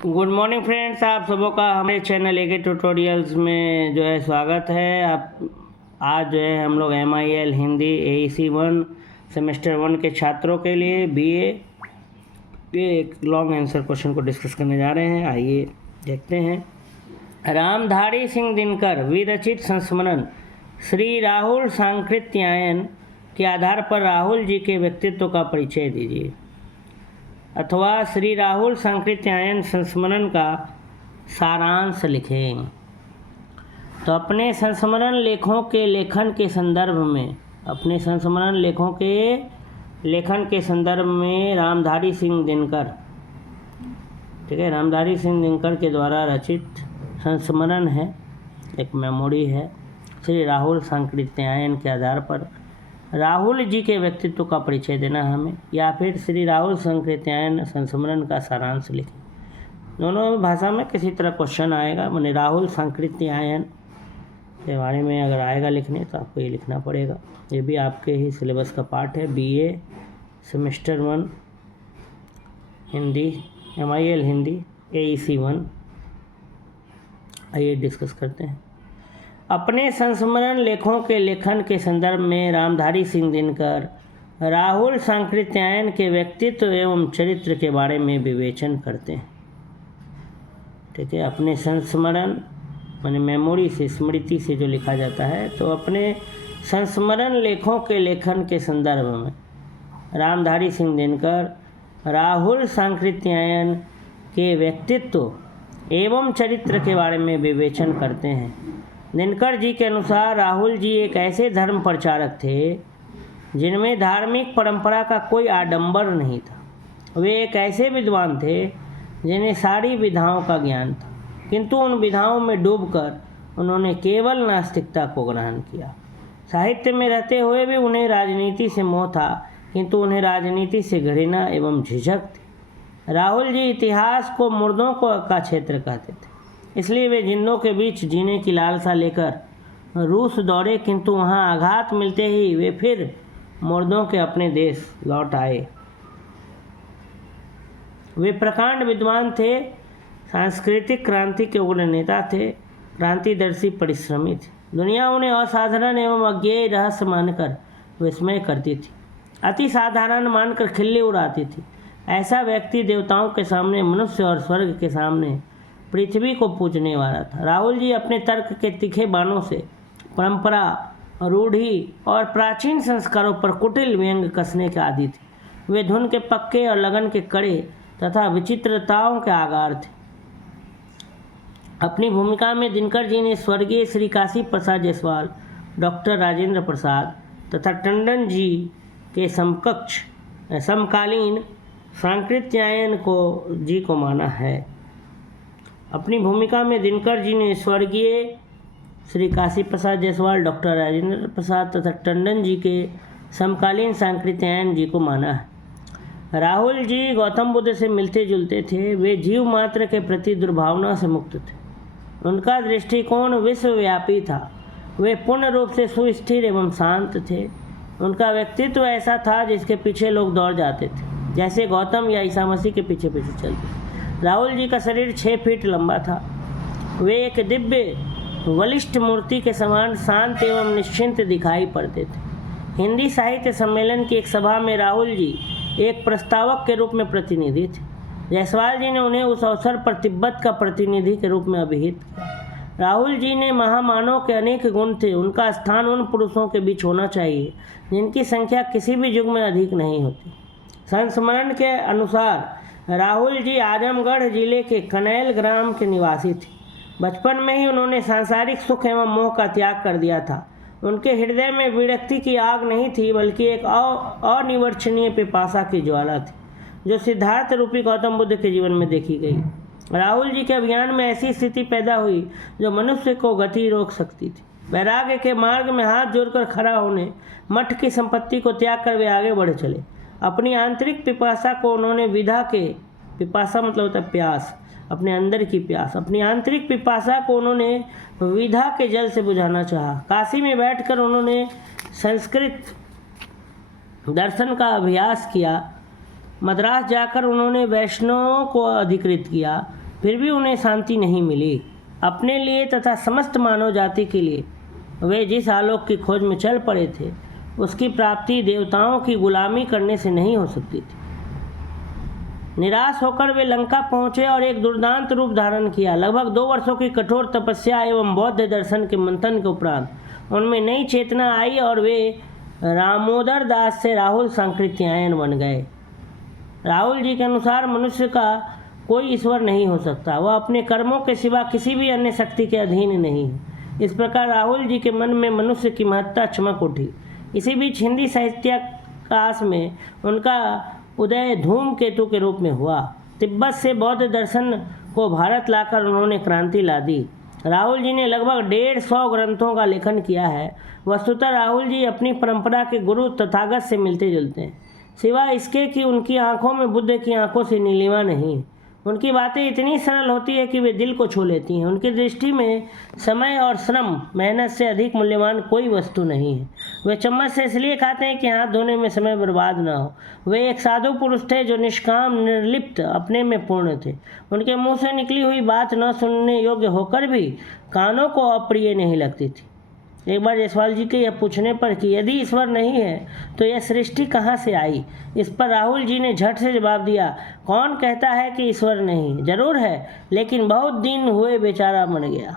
Good morning friends, आप सबों का हमारे चैनल एके ट्यूटोरियल्स में जो है स्वागत है। आप आज जो है हम लोग MIL हिंदी AEC 1 सेमेस्टर 1 के छात्रों के लिए BA के एक लॉन्ग आंसर क्वेश्चन को डिस्कस करने जा रहे हैं। आइए देखते हैं। रामधारी सिंह दिनकर विरचित संस्मरण श्री राहुल सांकृत्यायन के आधार पर राहुल जी के व्यक्तित्व का परिचय दीजिए, अथवा श्री राहुल सांकृत्यायन संस्मरण का सारांश लिखें। तो अपने संस्मरण लेखों के लेखन के संदर्भ में रामधारी सिंह दिनकर, ठीक है, रामधारी सिंह दिनकर के द्वारा रचित संस्मरण है, एक मेमोरी है। श्री राहुल सांकृत्यायन के आधार पर राहुल जी के व्यक्तित्व का परिचय देना हमें, या फिर श्री राहुल सांकृत्यायन संस्मरण का सारांश लिखें। दोनों भाषा में किसी तरह क्वेश्चन आएगा। मैंने राहुल सांकृत्यायन के बारे में अगर आएगा लिखने तो आपको ये लिखना पड़ेगा। ये भी आपके ही सिलेबस का पार्ट है। BA semester 1 Hindi, MIL Hindi AEC 1। आइए डिस्कस करते हैं। अपने संस्मरण लेखों के लेखन के संदर्भ में रामधारी सिंह दिनकर राहुल सांकृत्यायन के व्यक्तित्व एवं चरित्र के बारे में विवेचन करते हैं। ठीक है, अपने संस्मरण माने मेमोरी से, स्मृति से जो लिखा जाता है, तो अपने संस्मरण लेखों के लेखन के संदर्भ में रामधारी सिंह दिनकर राहुल सांकृत्यायन के व्यक्तित्व एवं चरित्र के बारे में विवेचन करते हैं। दिनकर जी के अनुसार राहुल जी एक ऐसे धर्म प्रचारक थे जिनमें धार्मिक परंपरा का कोई आडंबर नहीं था। वे एक ऐसे विद्वान थे जिन्हें सारी विधाओं का ज्ञान था, किंतु उन विधाओं में डूबकर उन्होंने केवल नास्तिकता को ग्रहण किया। साहित्य में रहते हुए भी उन्हें राजनीति से मोह था, किंतु उन्हें राजनीति से घृणा एवं झिझक थी। राहुल जी इतिहास को मुर्दों का क्षेत्र कहते थे, इसलिए वे जिंदों के बीच जीने की लालसा लेकर रूस दौड़े, किंतु वहां आघात मिलते ही वे फिर मुर्दों के अपने देश लौट आए। वे प्रकांड विद्वान थे, सांस्कृतिक क्रांति के उग्र नेता थे, क्रांतिदर्शी परिश्रमी थे। दुनिया उन्हें असाधारण एवं अज्ञेय रहस्य मानकर विस्मय करती थी, अति साधारण मानकर खिल्ली उड़ाती थी। ऐसा व्यक्ति देवताओं के सामने, मनुष्य और स्वर्ग के सामने पृथ्वी को पूजने वाला था। राहुल जी अपने तर्क के तीखे बाणों से परंपरा, रूढ़ी और प्राचीन संस्कारों पर कुटिल व्यंग कसने के आदी थे। वे धुन के पक्के और लगन के कड़े तथा विचित्रताओं के आगार थे। अपनी भूमिका में दिनकर जी ने स्वर्गीय श्री काशी प्रसाद जायसवाल, डॉक्टर राजेंद्र प्रसाद तथा टंडन जी के समकालीन सांकृत्यायन को माना है। अपनी भूमिका में दिनकर जी ने स्वर्गीय श्री काशी प्रसाद जायसवाल, डॉक्टर राजेंद्र प्रसाद तथा टंडन जी के समकालीन सांकृत्यायन जी को माना है। राहुल जी गौतम बुद्ध से मिलते जुलते थे। वे जीव मात्र के प्रति दुर्भावना से मुक्त थे। उनका दृष्टिकोण विश्वव्यापी था। वे पूर्ण रूप से सुस्थिर एवं शांत थे। उनका व्यक्तित्व ऐसा था जिसके पीछे लोग दौड़ जाते थे, जैसे गौतम या ईसा मसीह के पीछे पीछे चलते। राहुल जी का शरीर 6 फीट लंबा था। वे एक दिव्य बलिष्ठ मूर्ति के समान शांत एवं निश्चिंत दिखाई पड़ते थे। हिंदी साहित्य सम्मेलन की एक सभा में राहुल जी एक प्रस्तावक के रूप में प्रतिनिधि थे। जायसवाल जी ने उन्हें उस अवसर पर तिब्बत का प्रतिनिधि के रूप में अभिहित किया। राहुल जी ने महामानव के अनेक गुण थे। उनका स्थान उन पुरुषों के बीच होना चाहिए जिनकी संख्या किसी भी युग में अधिक नहीं होती। संस्मरण के अनुसार राहुल जी आजमगढ़ जिले के कनैल ग्राम के निवासी थे। बचपन में ही उन्होंने सांसारिक सुख एवं मोह का त्याग कर दिया था। उनके हृदय में विरक्ति की आग नहीं थी, बल्कि एक अनिवर्चनीय पिपासा की ज्वाला थी, जो सिद्धार्थ रूपी गौतम बुद्ध के जीवन में देखी गई। राहुल जी के अभियान में ऐसी स्थिति पैदा हुई जो मनुष्य को गति रोक सकती थी। वैराग्य के मार्ग में हाथ जोड़कर खड़ा होने, मठ की संपत्ति को त्याग कर वे आगे बढ़ चले। अपनी आंतरिक पिपासा को उन्होंने विधा के, पिपासा मतलब होता है प्यास, अपने अंदर की प्यास, अपनी आंतरिक पिपासा को उन्होंने विधा के जल से बुझाना चाहा। काशी में बैठकर उन्होंने संस्कृत दर्शन का अभ्यास किया। मद्रास जाकर उन्होंने वैष्णवों को अधिकृत किया। फिर भी उन्हें शांति नहीं मिली। अपने लिए तथा समस्त मानव जाति के लिए वे जिस आलोक की खोज में चल पड़े थे, उसकी प्राप्ति देवताओं की गुलामी करने से नहीं हो सकती थी। निराश होकर वे लंका पहुंचे और एक दुर्दांत रूप धारण किया। लगभग 2 वर्षों की कठोर तपस्या एवं बौद्ध दर्शन के मंथन के उपरांत उनमें नई चेतना आई और वे रामोदर दास से राहुल सांकृत्यायन बन गए। राहुल जी के अनुसार मनुष्य का कोई ईश्वर नहीं हो सकता, वह अपने कर्मों के सिवा किसी भी अन्य शक्ति के अधीन नहीं है। इस प्रकार राहुल जी के मन में मनुष्य की महत्ता चमक उठी। इसी बीच हिंदी साहित्याकाश में उनका उदय धूमकेतु के रूप में हुआ। तिब्बत से बौद्ध दर्शन को भारत लाकर उन्होंने क्रांति ला दी। राहुल जी ने लगभग 150 ग्रंथों का लेखन किया है। वस्तुतः राहुल जी अपनी परंपरा के गुरु तथागत से मिलते जुलते हैं, सिवाय इसके कि उनकी आंखों में बुद्ध की आंखों से नीलिमा नहीं है। उनकी बातें इतनी सरल होती है कि वे दिल को छू लेती हैं। उनकी दृष्टि में समय और श्रम, मेहनत से अधिक मूल्यवान कोई वस्तु नहीं है। वे चम्मच से इसलिए खाते हैं कि हाथ धोने में समय बर्बाद न हो। वे एक साधु पुरुष थे जो निष्काम, निर्लिप्त, अपने में पूर्ण थे। उनके मुंह से निकली हुई बात न सुनने योग्य होकर भी कानों को अप्रिय नहीं लगती थी। एक बार जायसवाल जी के यह पूछने पर कि यदि ईश्वर नहीं है तो यह सृष्टि कहाँ से आई, इस पर राहुल जी ने झट से जवाब दिया, कौन कहता है कि ईश्वर नहीं, जरूर है, लेकिन बहुत दिन हुए बेचारा मर गया।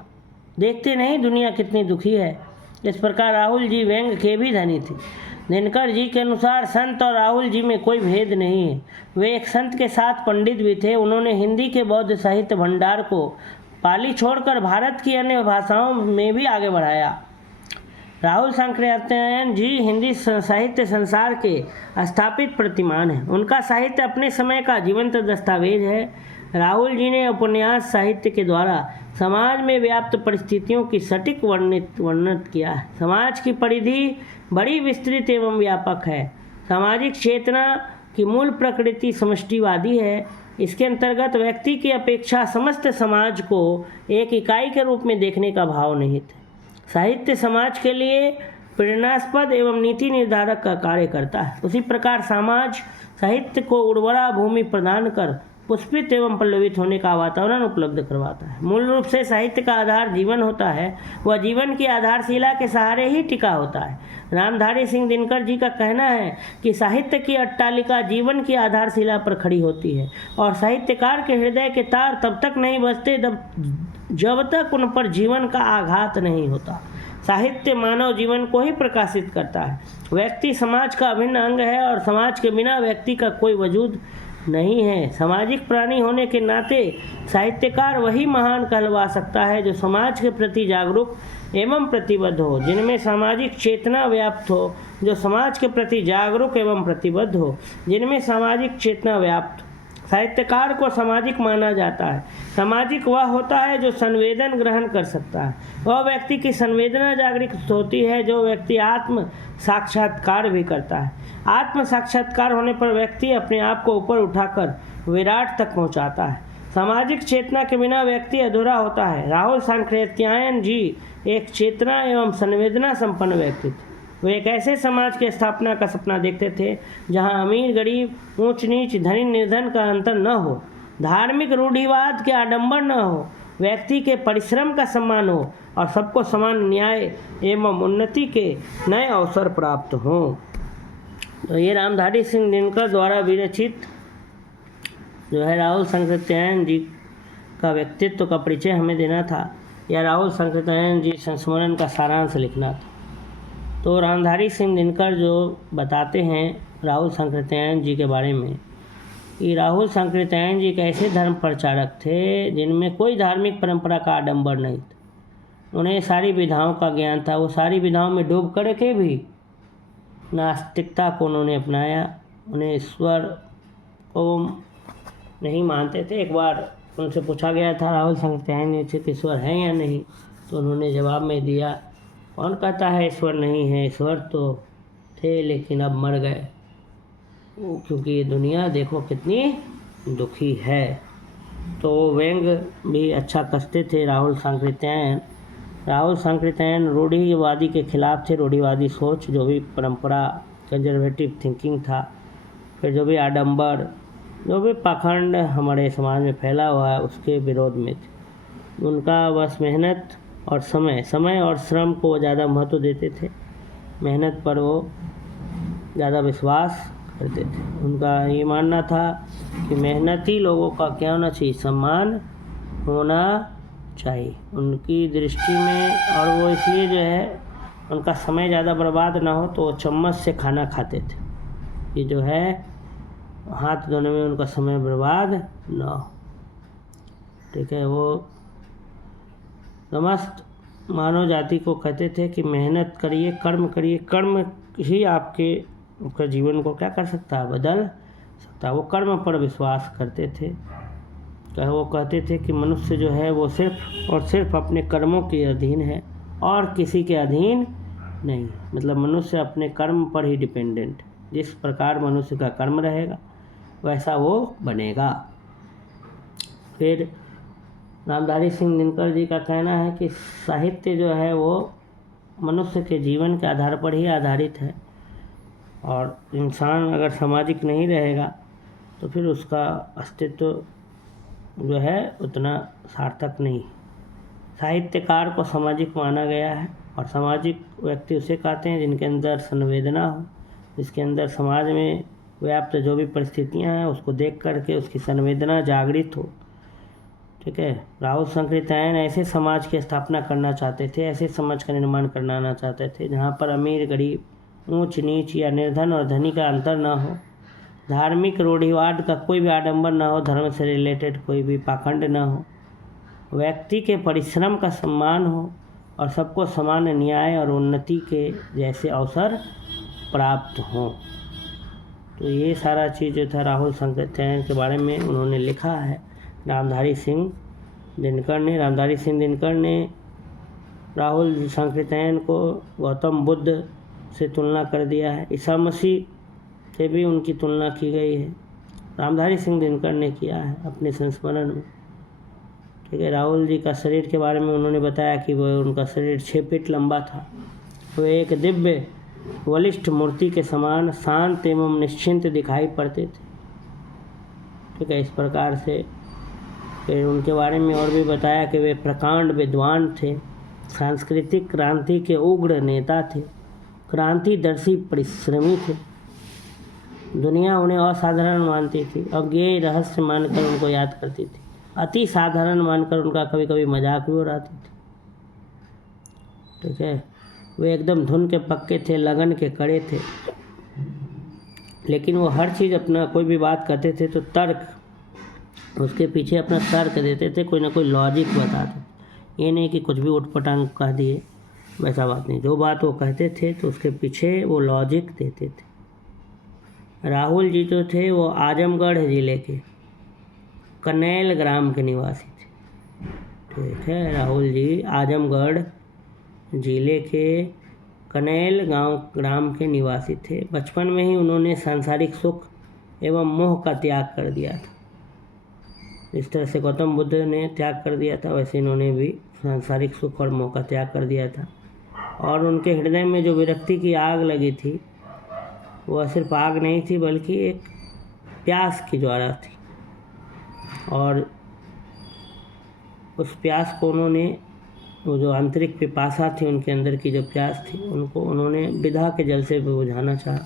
देखते नहीं दुनिया कितनी दुखी है। इस प्रकार राहुल जी व्यंग के भी धनी थे। दिनकर जी के अनुसार संत और राहुल जी में कोई भेद नहीं है। वे एक संत के साथ पंडित भी थे। उन्होंने हिंदी के बौद्ध साहित्य भंडार को पाली छोड़कर भारत की अन्य भाषाओं में भी आगे बढ़ाया। राहुल सांकृत्यायन जी हिंदी साहित्य संसार के स्थापित प्रतिमान हैं। उनका साहित्य अपने समय का जीवंत दस्तावेज है। राहुल जी ने उपन्यास साहित्य के द्वारा समाज में व्याप्त परिस्थितियों की सटीक वर्णन किया है। समाज की परिधि बड़ी विस्तृत एवं व्यापक है। सामाजिक चेतना की मूल प्रकृति समष्टिवादी है। इसके अंतर्गत व्यक्ति की अपेक्षा समस्त समाज को एक इकाई के रूप में देखने का भाव निहित है। साहित्य समाज के लिए प्रेरणास्पद एवं नीति निर्धारक का कार्य करता है। उसी प्रकार समाज साहित्य को उर्वरा भूमि प्रदान कर पुष्पित एवं पल्लवित होने का वातावरण उपलब्ध करवाता है। मूल रूप से साहित्य का आधार जीवन होता है। वह जीवन की आधारशिला के सहारे ही टिका होता है। रामधारी सिंह दिनकर जी का कहना है कि साहित्य की अट्टालिका जीवन की आधारशिला पर खड़ी होती है और साहित्यकार के हृदय के तार तब तक नहीं बजते जब तक उन पर जीवन का आघात नहीं होता। साहित्य मानव जीवन को ही प्रकाशित करता है। व्यक्ति समाज का अभिन्न अंग है और समाज के बिना व्यक्ति का कोई वजूद नहीं है। सामाजिक प्राणी होने के नाते साहित्यकार वही महान कहलवा सकता है जो समाज के प्रति जागरूक एवं प्रतिबद्ध हो, जिनमें सामाजिक चेतना व्याप्त हो, जो समाज के प्रति जागरूक एवं प्रतिबद्ध हो, जिनमें सामाजिक चेतना व्याप्त। साहित्यकार को सामाजिक माना जाता है। सामाजिक वह होता है जो संवेदन ग्रहण कर सकता है। वह व्यक्ति की संवेदना जागृत होती है जो व्यक्ति आत्म साक्षात्कार भी करता है। आत्म साक्षात्कार होने पर व्यक्ति अपने आप को ऊपर उठाकर विराट तक पहुंचाता है। सामाजिक चेतना के बिना व्यक्ति अधूरा होता है। राहुल सांकृत्यायन जी एक चेतना एवं संवेदना संपन्न व्यक्ति थे। वे एक ऐसे समाज की स्थापना का सपना देखते थे जहां अमीर गरीब, ऊंच नीच, धनी निर्धन का अंतर न हो, धार्मिक रूढ़िवाद के आडंबर न हो, व्यक्ति के परिश्रम का सम्मान हो और सबको समान न्याय एवं उन्नति के नए अवसर प्राप्त हों। तो ये रामधारी सिंह दिनकर द्वारा विरचित जो है राहुल सांकृत्यायन जी का व्यक्तित्व का परिचय हमें देना था, या राहुल सांकृत्यायन जी संस्मरण का सारांश लिखना था। तो रामधारी सिंह दिनकर जो बताते हैं राहुल सांकृत्यायन जी के बारे में कि राहुल सांकृत्यायन जी एक ऐसे धर्म प्रचारक थे जिनमें कोई धार्मिक परंपरा का आडंबर नहीं था। उन्हें सारी विधाओं का ज्ञान था। वो सारी विधाओं में डूब करके भी नास्तिकता को उन्होंने अपनाया। उन्हें ईश्वर को नहीं मानते थे। एक बार उनसे पूछा गया था राहुल सांकृत्यायन जी से ईश्वर है या नहीं, तो उन्होंने जवाब में दिया, कौन कहता है ईश्वर नहीं है, ईश्वर तो थे लेकिन अब मर गए, क्योंकि ये दुनिया देखो कितनी दुखी है। तो व्यंग भी अच्छा कसते थे राहुल सांकृत्यायन। राहुल सांकृत्यायन रूढ़िवादी के खिलाफ थे। रूढ़िवादी सोच, जो भी परंपरा, कंजर्वेटिव थिंकिंग था, फिर जो भी आडंबर, जो भी पाखंड हमारे समाज में फैला हुआ है उसके विरोध में थे। उनका बस मेहनत और समय और श्रम को ज़्यादा महत्व देते थे। मेहनत पर वो ज़्यादा विश्वास करते थे। उनका ये मानना था कि मेहनती लोगों का क्या होना चाहिए, सम्मान होना चाहिए उनकी दृष्टि में। और वो इसलिए जो है उनका समय ज़्यादा बर्बाद ना हो तो वो चम्मच से खाना खाते थे, ये जो है हाथ धोने में उनका समय बर्बाद ना हो। ठीक है, वो समस्त मानव जाति को कहते थे कि मेहनत करिए, कर्म करिए, कर्म ही आपके जीवन को क्या कर सकता है, बदल सकता है। वो कर्म पर विश्वास करते थे। वो कहते थे कि मनुष्य जो है वो सिर्फ और सिर्फ अपने कर्मों के अधीन है और किसी के अधीन नहीं। मतलब मनुष्य अपने कर्म पर ही डिपेंडेंट, जिस प्रकार मनुष्य का कर्म रहेगा वैसा वो बनेगा। फिर रामधारी सिंह दिनकर जी का कहना है कि साहित्य जो है वो मनुष्य के जीवन के आधार पर ही आधारित है और इंसान अगर सामाजिक नहीं रहेगा तो फिर उसका अस्तित्व जो है उतना सार्थक नहीं। साहित्यकार को सामाजिक माना गया है और सामाजिक व्यक्ति उसे कहते हैं जिनके अंदर संवेदना हो, जिसके अंदर समाज में व्याप्त जो भी परिस्थितियां हैं उसको देख करके उसकी संवेदना जागृत हो। ठीक है, राहुल संकृत्यायन ऐसे समाज की स्थापना करना चाहते थे, ऐसे समाज का निर्माण करना चाहते थे जहाँ पर अमीर गरीब, ऊंच नीच या निर्धन और धनी का अंतर न हो, धार्मिक रूढ़िवाद का कोई भी आडंबर न हो, धर्म से रिलेटेड कोई भी पाखंड न हो, व्यक्ति के परिश्रम का सम्मान हो और सबको समान न्याय और उन्नति के जैसे अवसर प्राप्त हों। तो ये सारा चीज़ जो था राहुल संकृत्यायन के बारे में उन्होंने लिखा है रामधारी सिंह दिनकर ने। रामधारी सिंह दिनकर ने राहुल संकृत्यायन को गौतम बुद्ध से तुलना कर दिया है, ईसा मसीह से भी उनकी तुलना की गई है, रामधारी सिंह दिनकर ने किया है अपने संस्मरण में। ठीक है, राहुल जी का शरीर के बारे में उन्होंने बताया कि वो उनका शरीर 6 फीट लंबा था। वो एक दिव्य बलिष्ठ मूर्ति के समान शांत एवं निश्चिंत दिखाई पड़ते थे। ठीक है, इस प्रकार से फिर उनके बारे में और भी बताया कि वे प्रकांड विद्वान थे, सांस्कृतिक क्रांति के उग्र नेता थे, क्रांतिदर्शी परिश्रमी थे। दुनिया उन्हें असाधारण मानती थी, अज्ञेय रहस्य मानकर उनको याद करती थी, अति साधारण मानकर उनका कभी कभी मजाक भी उड़ाती थी। ठीक है, वे एकदम धुन के पक्के थे, लगन के कड़े थे, लेकिन वो हर चीज़ अपना कोई भी बात करते थे तो तर्क, उसके पीछे अपना तर्क देते थे, कोई ना कोई लॉजिक बताते। ये नहीं कि कुछ भी उटपटांग कह दिए, वैसा बात नहीं। जो बात वो कहते थे तो उसके पीछे वो लॉजिक देते थे। राहुल जी जो थे वो आजमगढ़ ज़िले के कनैल ग्राम के निवासी थे। ठीक है, राहुल जी आजमगढ़ ज़िले के कनैल ग्राम के निवासी थे। बचपन में ही उन्होंने सांसारिक सुख एवं मोह का त्याग कर दिया था। इस तरह से गौतम बुद्ध ने त्याग कर दिया था, वैसे इन्होंने भी सांसारिक सुख और मोह का त्याग कर दिया था। और उनके हृदय में जो विरक्ति की आग लगी थी वह सिर्फ आग नहीं थी बल्कि एक प्यास की ज्वाला थी। और उस प्यास को उन्होंने, वो जो आंतरिक पिपासा थी उनके अंदर की जो प्यास थी, उनको उन्होंने विधा के जल से बुझाना चाहा।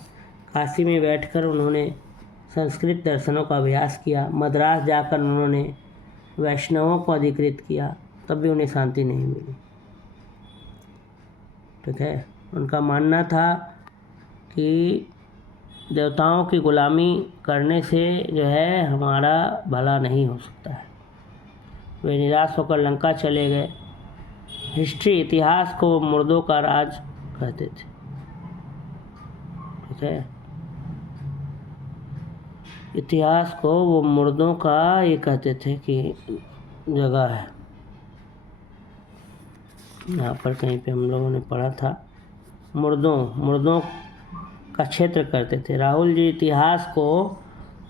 काशी में बैठकर उन्होंने संस्कृत दर्शनों का अभ्यास किया, मद्रास जाकर उन्होंने वैष्णवों को अधिकृत किया, तब भी उन्हें शांति नहीं मिली। ठीक है, उनका मानना था कि देवताओं की गुलामी करने से जो है हमारा भला नहीं हो सकता है। वे निराश होकर लंका चले गए। हिस्ट्री, इतिहास को मुर्दों का राज कहते थे। ठीक है, इतिहास को वो मुर्दों का ये कहते थे कि जगह है। यहाँ पर कहीं पे हम लोगों ने पढ़ा था, मुर्दों का क्षेत्र करते थे। राहुल जी इतिहास को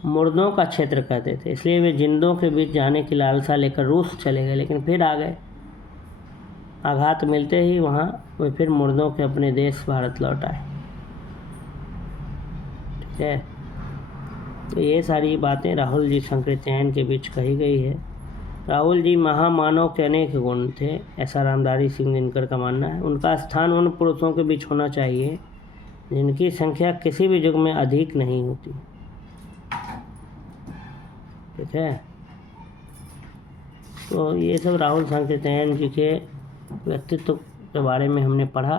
मुर्दों का क्षेत्र कहते थे, इसलिए वे जिंदों के बीच जाने की लालसा लेकर रूस चले गए, लेकिन फिर आ गए। आघात मिलते ही वहाँ वे फिर मुर्दों के अपने देश भारत लौट आए। ठीक है, तो ये सारी बातें राहुल जी संकीर्तन के बीच कही गई है। राहुल जी महामानव के अनेक गुण थे, ऐसा रामधारी सिंह दिनकर का मानना है। उनका स्थान उन पुरुषों के बीच होना चाहिए जिनकी संख्या किसी भी युग में अधिक नहीं होती। ठीक है, तो ये सब राहुल संकीर्तन जी के व्यक्तित्व के बारे में हमने पढ़ा।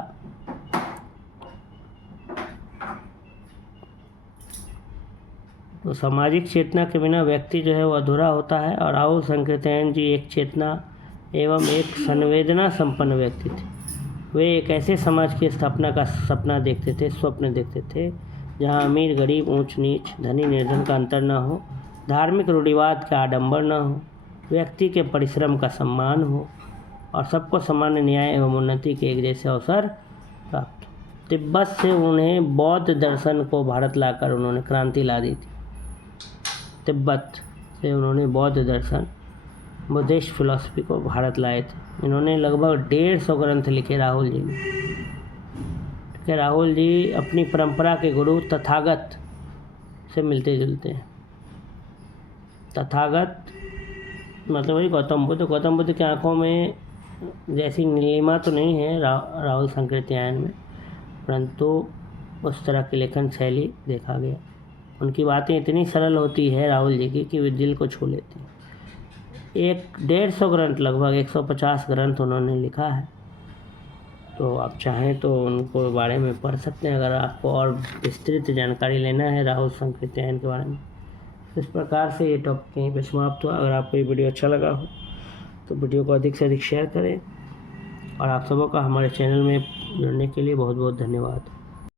तो सामाजिक चेतना के बिना व्यक्ति जो है वो अधूरा होता है, और राहुल संकीर्तन जी एक चेतना एवं एक संवेदना संपन्न व्यक्ति थे। वे एक ऐसे समाज की स्थापना का सपना देखते थे, स्वप्न देखते थे, जहां अमीर गरीब, ऊंच नीच, धनी निर्धन का अंतर न हो, धार्मिक रूढ़िवाद का आडंबर न हो, व्यक्ति के परिश्रम का सम्मान हो और सबको सामान्य न्याय एवं उन्नति के एक जैसे अवसर प्राप्त हो। तिब्बत से उन्हें बौद्ध दर्शन को भारत लाकर उन्होंने क्रांति ला दी थी। तिब्बत से उन्होंने बौद्ध दर्शन, बुद्धिस्ट फिलॉसफी को भारत लाए थे। इन्होंने लगभग 150 ग्रंथ लिखे राहुल जी ने। ठीक है, राहुल जी अपनी परंपरा के गुरु तथागत से मिलते जुलते हैं। तथागत मतलब वही गौतम बुद्ध। गौतम बुद्ध की आंखों में जैसी नीलिमा तो नहीं है राहुल संकीर्तन में, परंतु उस तरह की लेखन शैली देखा गया। उनकी बातें इतनी सरल होती है राहुल जी की कि वे दिल को छू लेती। 150 ग्रंथ, लगभग 150 ग्रंथ उन्होंने लिखा है। तो आप चाहें तो उनको बारे में पढ़ सकते हैं, अगर आपको और विस्तृत जानकारी लेना है राहुल संकीर्तन के बारे में। इस प्रकार से ये टॉपिक यहीं पर समाप्त हुआ। अगर आपको ये वीडियो अच्छा लगा हो तो वीडियो को अधिक से अधिक शेयर करें, और आप सबों का हमारे चैनल में जुड़ने के लिए बहुत बहुत धन्यवाद।